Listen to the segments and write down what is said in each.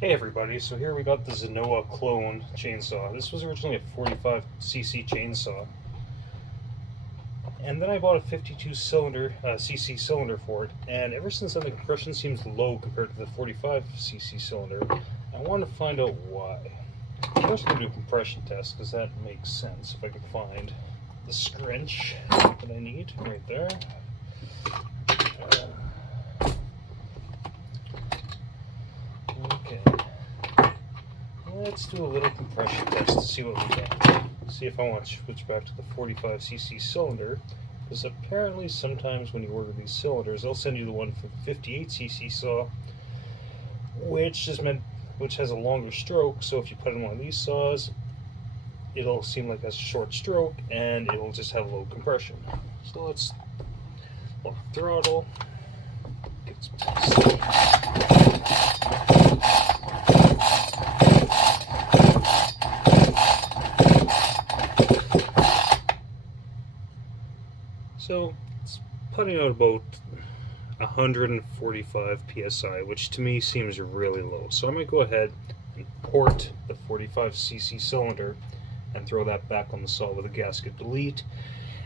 Hey everybody, so here we got the Zenoah clone chainsaw. This was originally a 45cc chainsaw. And then I bought a 52cc cylinder for it, and ever since then the compression seems low compared to the 45cc cylinder. I want to find out why. First I'm going to do a compression test, because that makes sense if I can find the scrunch that I need right there. Okay. Let's do a little compression test to see what we get. See if I want to switch back to the 45cc cylinder, because apparently sometimes when you order these cylinders, they'll send you the one for the 58cc saw, which has a longer stroke. So if you put in one of these saws, it'll seem like a short stroke, and it'll just have low compression. So let's lock the throttle, get some testing. So it's putting out about 145 psi, which to me seems really low. So I might go ahead and port the 45cc cylinder and throw that back on the saw with a gasket delete,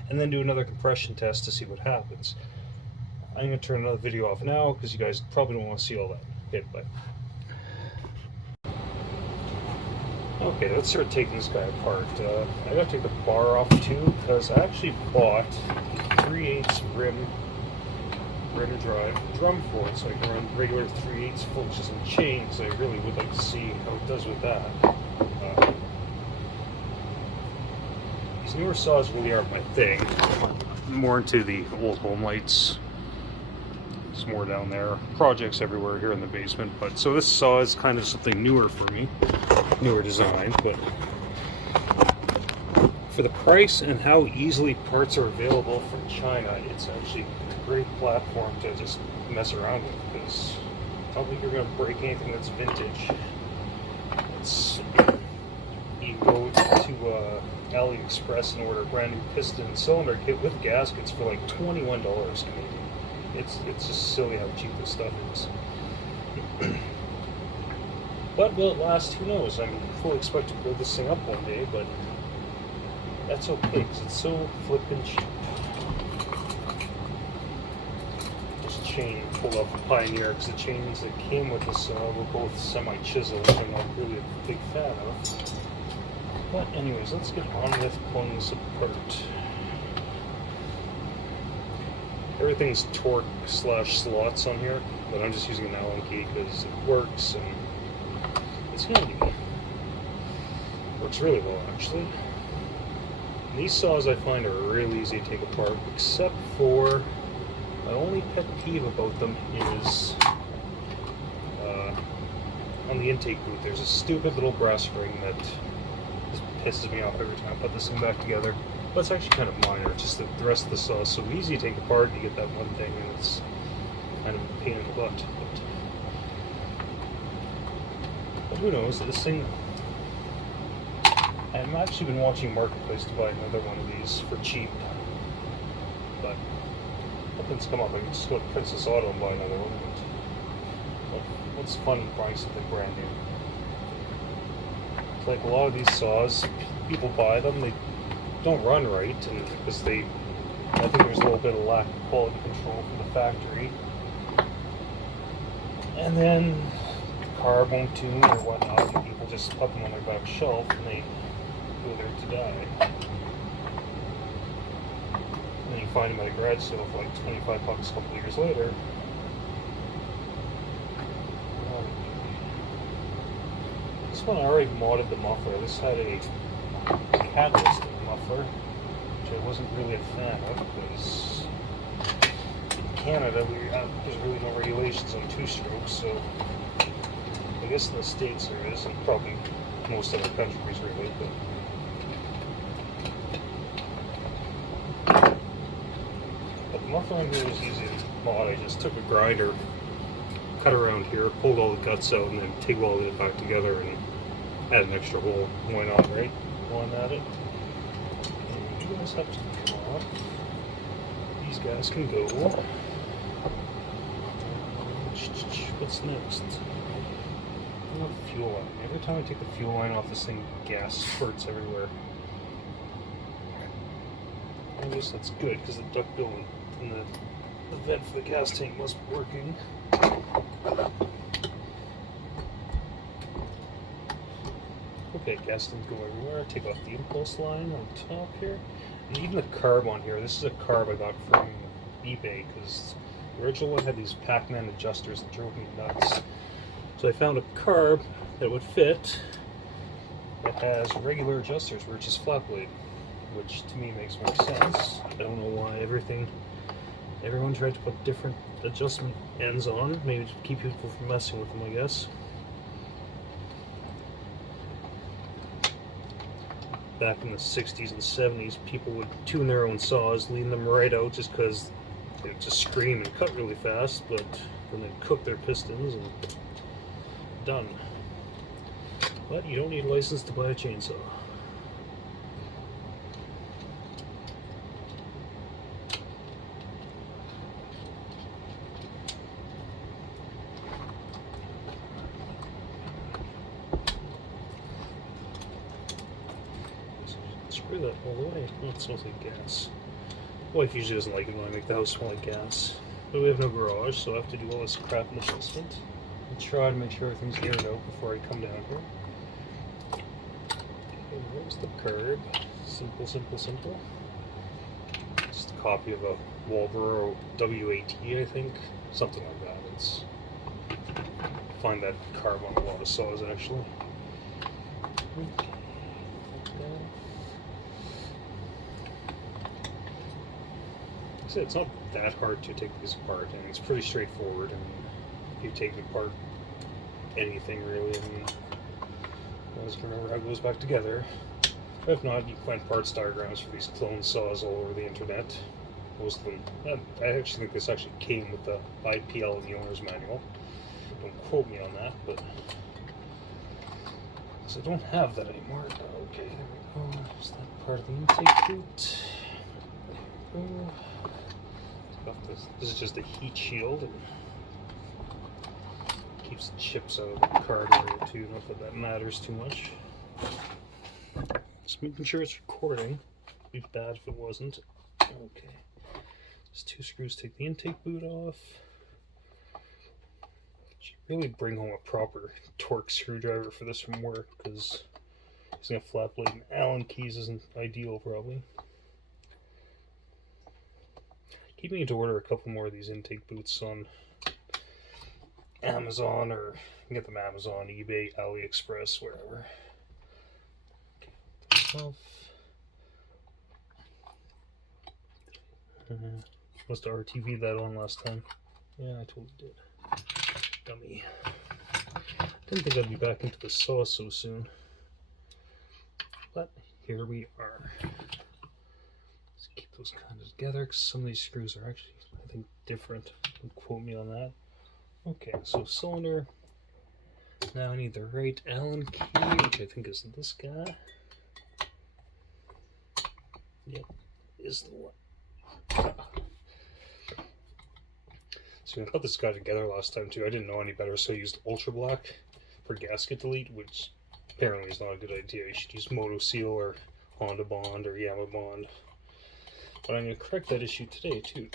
and then do another compression test to see what happens. I'm going to turn another video off now because you guys probably don't want to see all that. Okay, bye. Okay, let's start taking this guy apart. I gotta take the bar off too, because I actually bought 3/8 rim to drive drum for it, so I can run regular 3/8 fluxes and chains. I really would like to see how it does with that. These newer saws really aren't my thing. I'm more into the old home lights. There's more down there. Projects everywhere here in the basement, but so this saw is kind of something newer for me. Newer design, but for the price and how easily parts are available from China, it's actually a great platform to just mess around with, because I don't think you're going to break anything that's vintage. You go to AliExpress and order a brand new piston and cylinder kit with gaskets for like $21 Canadian. It's just silly how cheap this stuff is. But will it last? Who knows? I'm fully expecting to build this thing up one day, but that's okay because it's so flippin' cheap. This chain pulled off a Pioneer because the chains that came with this were both semi-chiseled, which I'm not really a big fan of. But anyways, let's get on with pulling this apart. Everything's torque/slots on here, but I'm just using an Allen key because it works and it's handy. Works really well, actually. And these saws I find are really easy to take apart, except for my only pet peeve about them is on the intake boot. There's a stupid little brass ring that just pisses me off every time I put this thing back together. But it's actually kind of minor. It's just that the rest of the saw is so easy to take apart. You get that one thing, and it's kind of a pain in the butt. But who knows? This thing. I've actually been watching Marketplace to buy another one of these for cheap. But nothing's come up. I can just go to Princess Auto and buy another one. But what's fun buying something brand new? It's like a lot of these saws, people buy them, they don't run right, and because I think there's a little bit of lack of quality control from the factory, and then the car won't tune or whatnot, and people just put them on their back shelf and they go there to die. And then you find them at a garage sale for like $25 a couple of years later. This one I already modded the muffler. This had a catalyst muffler, which I wasn't really a fan of, because in Canada there's really no regulations on two-strokes, so I guess in the States there is, and probably most other countries really, but the muffler in here was easy to mod. I just took a grinder, cut around here, pulled all the guts out, and then welded it back together and add an extra hole. Why not, right? One at it. And you guys have to come on. These guys can go. What's next? enough fuel line. Every time I take the fuel line off this thing, gas spurts everywhere. I guess that's good because the duct bill and the vent for the gas tank must be working. Okay, gas doesn't go everywhere. Take off the impulse line on top here. And even the carb on here, this is a carb I got from eBay because the original one had these Pac-Man adjusters that drove me nuts. So I found a carb that would fit that has regular adjusters where it's just flat blade, which to me makes more sense. I don't know why everyone tried to put different adjustment ends on, maybe to keep people from messing with them, I guess. Back in the 60s and 70s, people would tune their own saws, lean them right out just because they would just scream and cut really fast, but then they'd cook their pistons and done. But you don't need a license to buy a chainsaw. Screw that all the way. Oh, it smells like gas. Wife usually doesn't like it when I make the house smell like gas. But we have no garage, so I have to do all this crap in the basement. I'll try to make sure everything's aired out before I come down here. And there's the curb. Simple, simple, simple. Just a copy of a Walbro WAT, I think. Something like that. It's find that carb on a lot of saws, actually. Okay. It's not that hard to take this apart, and it's pretty straightforward. And if you take apart anything really, and always remember how it goes back together. If not, you can find parts diagrams for these clone saws all over the internet. Most of them, I actually think this actually came with the IPL in the owner's manual. Don't quote me on that, but because I don't have that anymore. Okay, there we go. Is that part of the intake boot? There we go. This is just a heat shield. And keeps the chips out of the card area too. Not that that matters too much. Just making sure it's recording. It'd be bad if it wasn't. Okay. Just 2 screws. Take the intake boot off. Should really bring home a proper torque screwdriver for this from work, because using a flat blade and Allen keys isn't ideal probably. Keep meaning to order a couple more of these intake boots on Amazon, or you can get them Amazon, eBay, AliExpress, wherever. Okay, off. Must have RTV'd that on last time. Yeah, I totally did. Dummy. Didn't think I'd be back into the saw so soon. But here we are. Let's keep those kind of together, because some of these screws are actually, I think, different. Don't quote me on that. Okay, so cylinder. Now I need the right Allen key, which I think is this guy. Yep, is the one. So I put this guy together last time too. I didn't know any better, so I used Ultra Black for gasket delete, which apparently is not a good idea. You should use Moto Seal or Honda Bond or Yamaha Bond. But I'm going to correct that issue today too.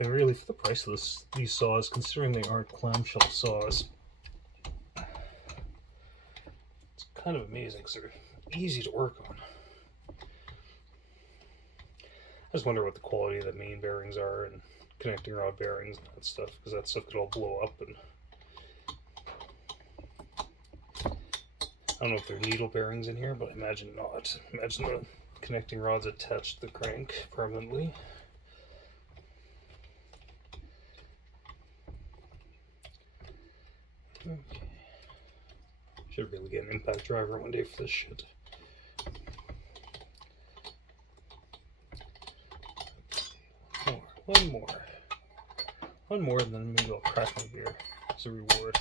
And really, for the price of these saws, considering they aren't clamshell saws, it's kind of amazing because they're easy to work on. I just wonder what the quality of the main bearings are and connecting rod bearings and that stuff, because that stuff could all blow up. And I don't know if there are needle bearings in here, but I imagine not. Imagine the connecting rod's attached to the crank permanently. Okay. Should really get an impact driver one day for this shit. One more, and then maybe I'll crack my beer as a reward.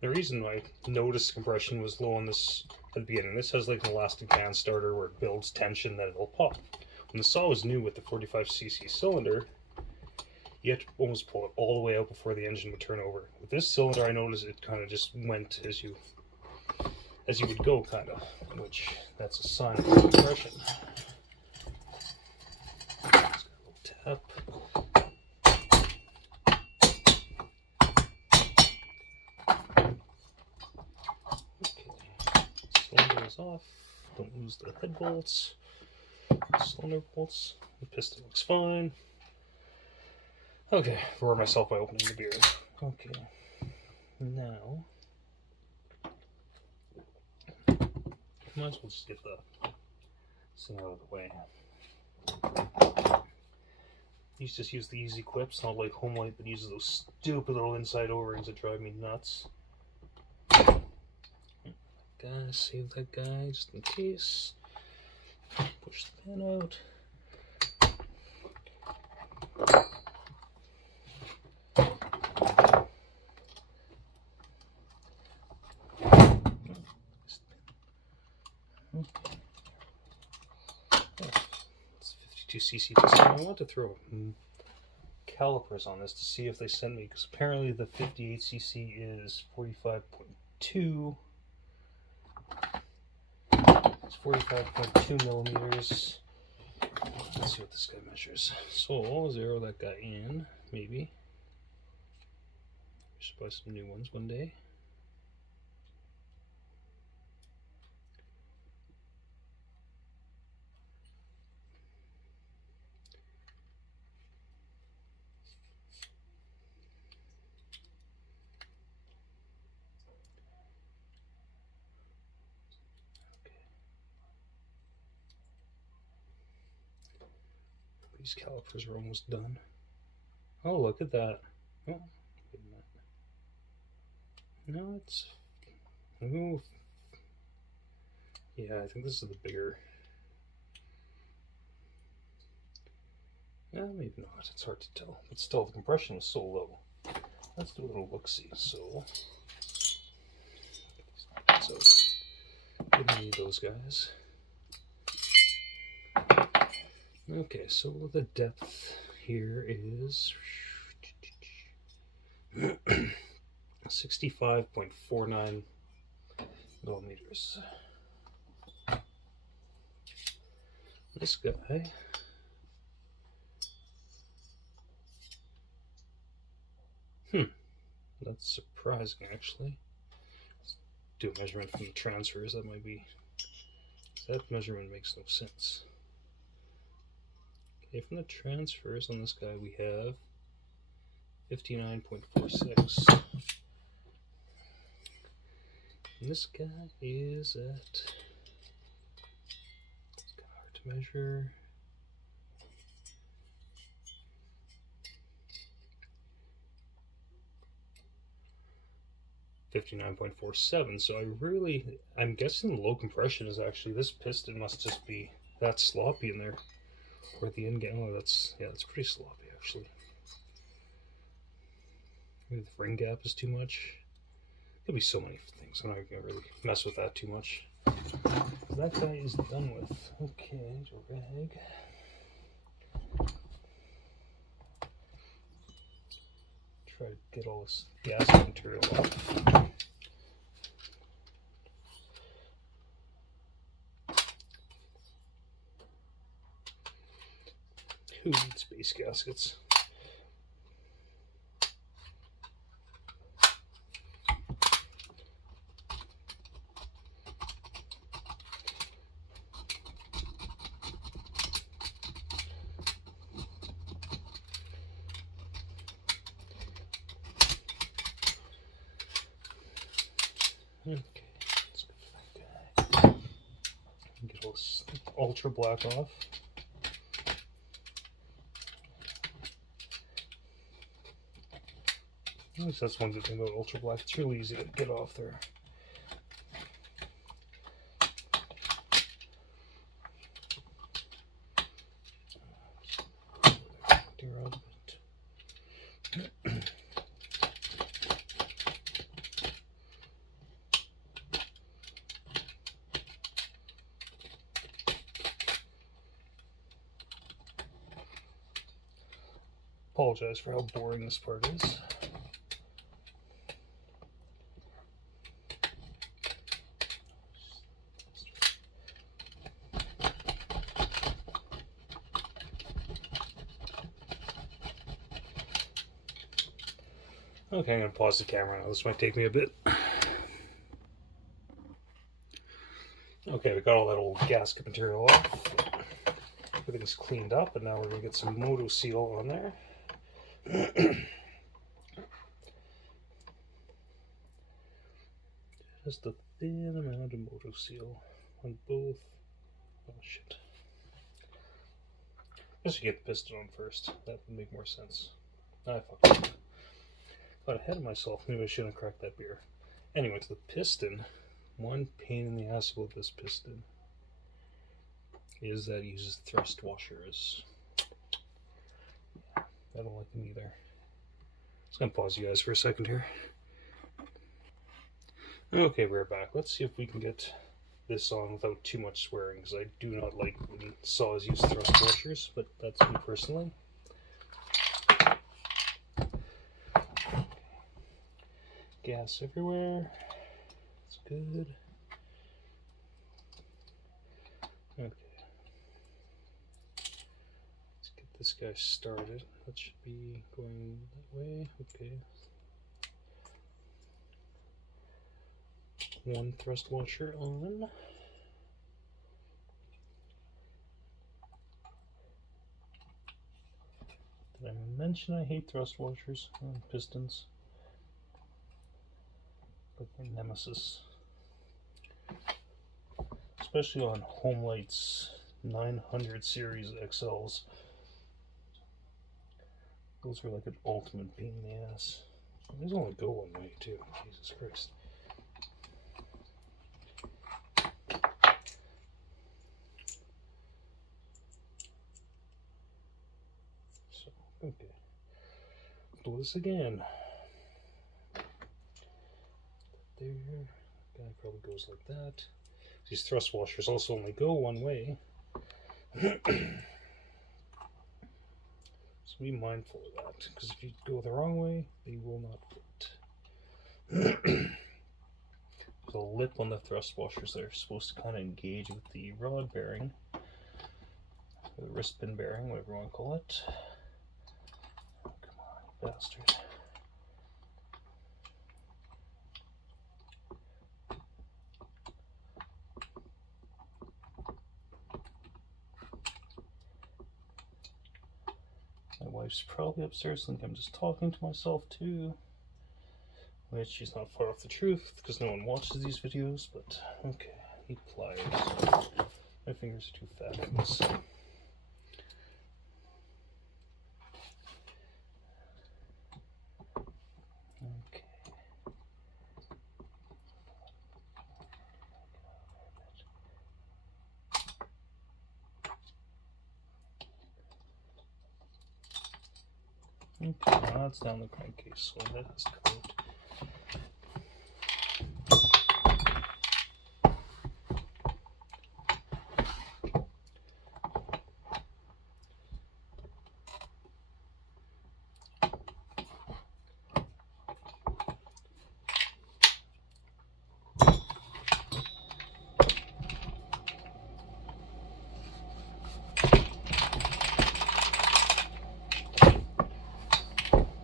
The reason I noticed compression was low on this at the beginning, this has like an elastic band starter where it builds tension, then it'll pop. When the saw was new with the 45cc cylinder, you had to almost pull it all the way out before the engine would turn over. With this cylinder, I noticed it kind of just went as you would go, kind of, which that's a sign of compression. Just got a little tap. Cylinder is off. Don't lose the head bolts. Cylinder bolts. The piston looks fine. Okay, roar myself by opening the beer. Okay, now might as well just get the thing out of the way. You just use the easy clips, not like Home Light that uses those stupid little inside O-rings that drive me nuts. Guys, save that guy just in case. Push the pin out. It's 52cc piston. I want to throw calipers on this to see if they send me, because apparently the 58cc is 45.2. It's 45.2 millimeters. Let's see what this guy measures. So I'll zero that guy in, maybe. We should buy some new ones one day. These calipers are almost done. Oh, look at that. Oh, wait a minute. No, it's... Ooh. Yeah, I think this is the bigger... Yeah, maybe not. It's hard to tell. But still, the compression was so low. Let's do a little look-see. So we need those guys. Okay, so the depth here is 65.49 millimeters. This guy that's surprising, actually. Let's do a measurement from the transfers. That might be... That measurement makes no sense. Okay, from the transfers on this guy we have 59.46. And this guy is at... It's kind of hard to measure. 59.47. So I'm guessing low compression is actually, this piston must just be that sloppy in there. Or at the end, oh, that's pretty sloppy actually. Maybe the ring gap is too much. Could be so many things. I'm not gonna really mess with that too much. That guy is done with. Okay, rag. Try to get all this gasket material off. Who needs space gaskets? Okay, let's go for that guy. Get all this ultra black off. At least that's one good thing about ultra black. It's really easy to get off there. apologize for how boring this part is. Okay, I'm going to pause the camera now. This might take me a bit. Okay, we got all that old gasket material off. Everything's cleaned up, and now we're going to get some Moto Seal on there. Just a thin amount of Moto Seal on both. Oh shit. I should get the piston on first. That would make more sense. I fucked up. Got ahead of myself. Maybe I shouldn't have cracked that beer. Anyway, to the piston. One pain in the ass about this piston is that it uses thrust washers. I don't like them either. Just gonna pause you guys for a second here. Okay, we're back. Let's see if we can get this on without too much swearing, because I do not like when saws use thrust washers, but that's me personally. Gas everywhere. It's good. Okay. Let's get this guy started. That should be going that way. Okay. One thrust washer on. Did I mention I hate thrust washers on pistons? But they're nemesis. Especially on Homelight's 900 series XLs. Those were like an ultimate pain in the ass. These only go one way too. Jesus Christ. So, okay. Do this again. There. Guy probably goes like that. These thrust washers also only go one way. So be mindful of that, because if you go the wrong way, they will not fit. There's a lip on the thrust washers that are supposed to kind of engage with the rod bearing, or the wrist pin bearing, whatever you want to call it. Oh, come on, you bastard. My wife's probably upstairs thinking I'm just talking to myself too, which she's not far off the truth because no one watches these videos, but okay, I need pliers. My fingers are too fat for this. Okay. Okay, now that's down the crankcase, so that has covered.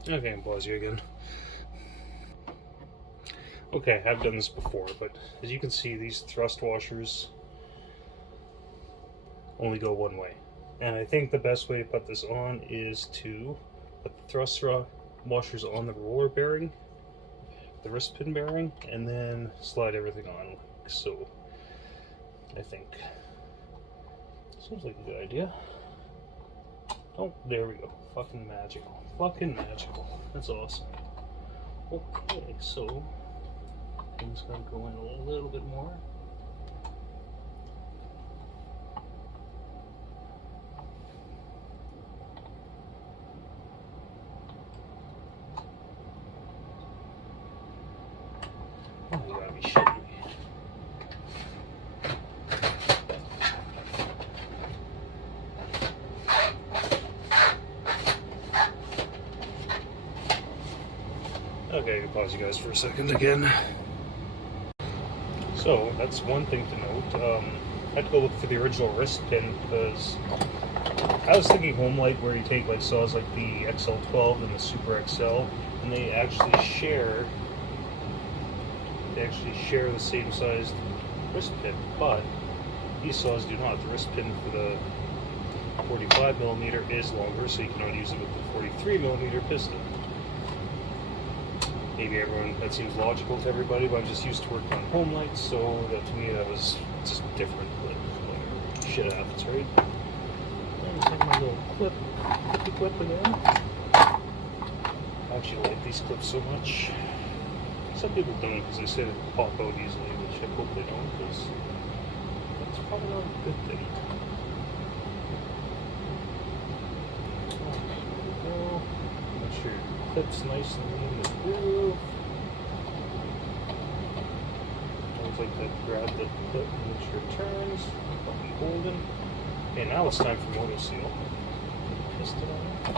Okay, I'll pause you again. Okay, I've done this before, but as you can see, these thrust washers only go one way. And I think the best way to put this on is to put the thrust washers on the roller bearing, the wrist pin bearing, and then slide everything on like so. I think. Seems like a good idea. Oh, there we go. Fucking magical. Fucking magical. That's awesome. Okay, so things gotta go in a little bit more. Oh, you gotta be shitting me. Okay, I can pause you guys for a second again. So, that's one thing to note. I had to go look for the original wrist pin because I was thinking home light where you take like saws like the XL12 and the Super XL, and they actually share the same sized wrist pin, but these saws do not. The wrist pin for the 45mm is longer, so you cannot use it with the 43mm piston. Maybe that seems logical to everybody, but I'm just used to working on home lights, so that to me that was just different. But whatever. Shit happens, right? And take my little clip again. I actually like these clips so much. Some people don't because they say they pop out easily, which I hope they don't, because that's probably not a good thing. Make sure your clip's nice and in the groove. I always like to grab the clip and make sure it turns. I'll be holding. Okay, now it's time for motor seal. Piston on.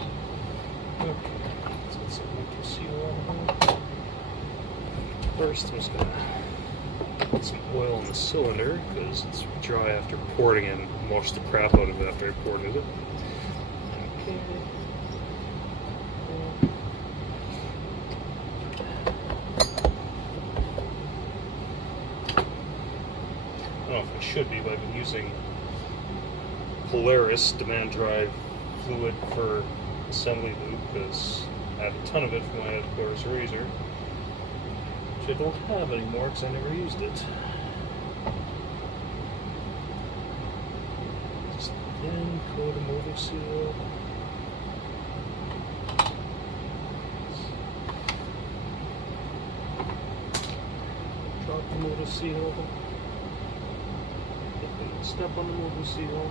Okay, let's get some motor seal on here. First, I'm just going to put some oil in the cylinder because it's dry after pouring it and wash the crap out of it after I poured it. Okay. I don't know if I should be, but I've been using Polaris demand drive fluid for assembly lube because I have a ton of it from my Polaris razor. I don't have anymore because I never used it. Just thin coat of motor seal. Drop the motor seal. Step on the motor seal.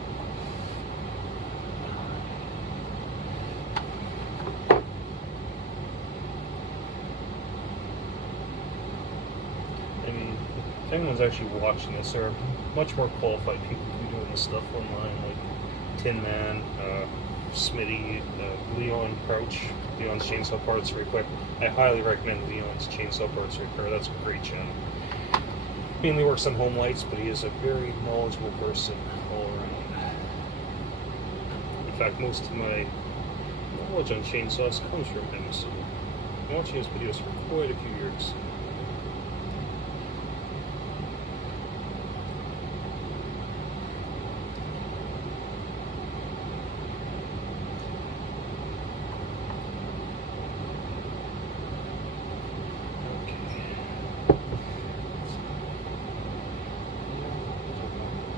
If anyone's actually watching this, there are much more qualified people to be doing this stuff online, like Tin Man, Smitty, Leon Crouch, Leon's Chainsaw Parts Repair. I highly recommend Leon's Chainsaw Parts Repair. That's a great channel. Mainly works on home lights, but he is a very knowledgeable person all around. In fact, most of my knowledge on chainsaws comes from him, so I've been watching his videos for quite a few years.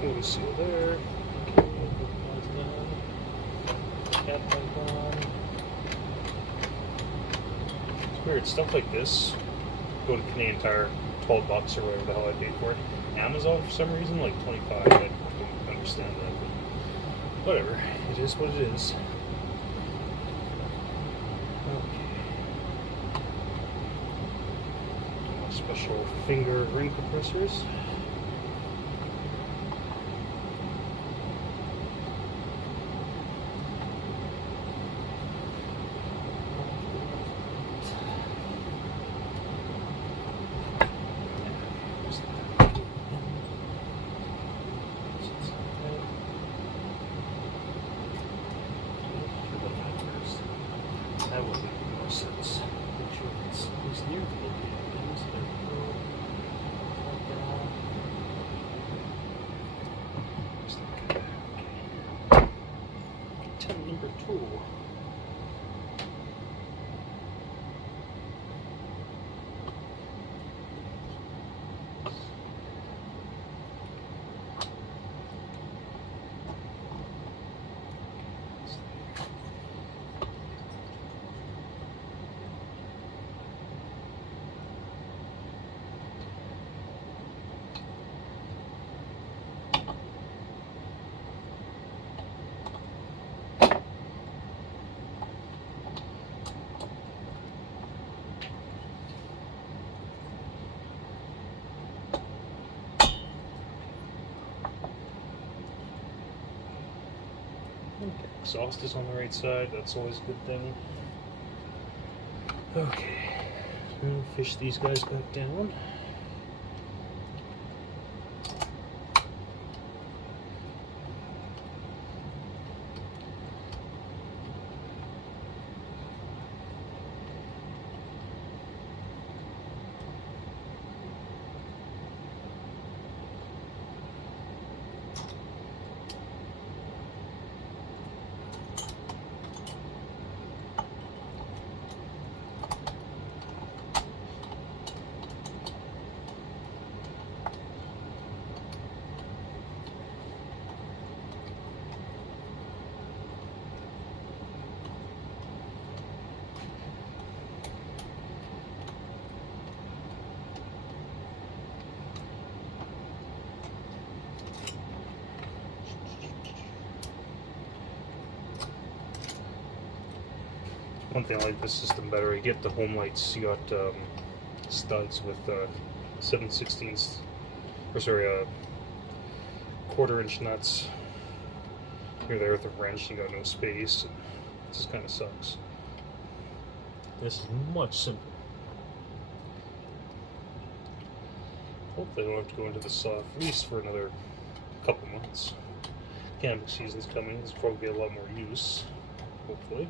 Motor seal there. Okay, that's done. Cap light on. It's weird, stuff like this. Go to Canadian Tire, $12 or whatever the hell I paid for it. Amazon for some reason, like $25. I don't understand that, but whatever. It is what it is. Okay. Special finger ring compressors. That would make more sense. Make sure it's at least near the located pins. There we go. Like that. Okay. 10mm tool. Okay, exhaust is on the right side, that's always a good thing. Okay, Fish these guys back down. One thing I like this system better, you get the home lights, you got studs with 7/16, or sorry, quarter-inch nuts. You're there with a wrench, you got no space. It just kind of sucks. This is much simpler. Hopefully I don't have to go into the soft lease for another couple months. Camping season's coming, there's probably a lot more use, hopefully.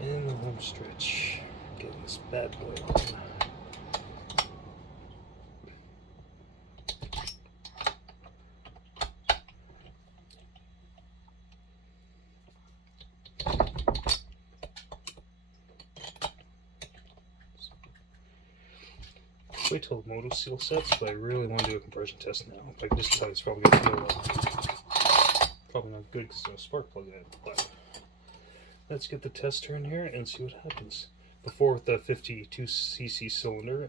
In the home stretch, getting this bad boy on. Wait till the motor seal sets, but I really want to do a compression test now. I can just tell you it's probably going to feel probably not good because there's no spark plug in it, but let's get the tester in here and see what happens. Before with the 52cc cylinder,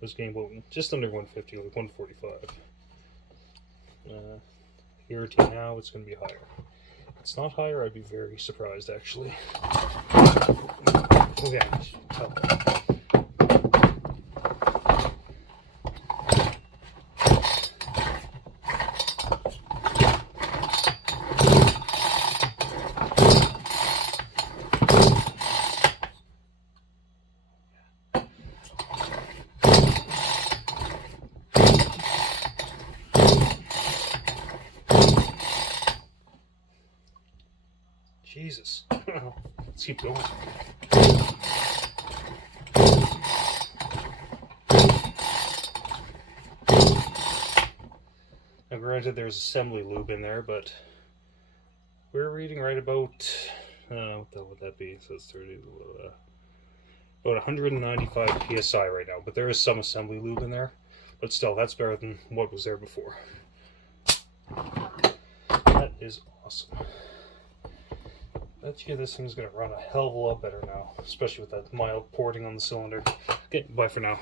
was getting about just under 150, like 145. Irritating now, it's going to be higher. If it's not higher, I'd be very surprised actually. Okay, tell. Jesus. Let's keep going. Now granted there's assembly lube in there, but we're reading right about, what the hell would that be? So it's 30, about 195 PSI right now, but there is some assembly lube in there. But still, that's better than what was there before. That is awesome. Bet you this thing's going to run a hell of a lot better now, especially with that mild porting on the cylinder. Okay, bye for now.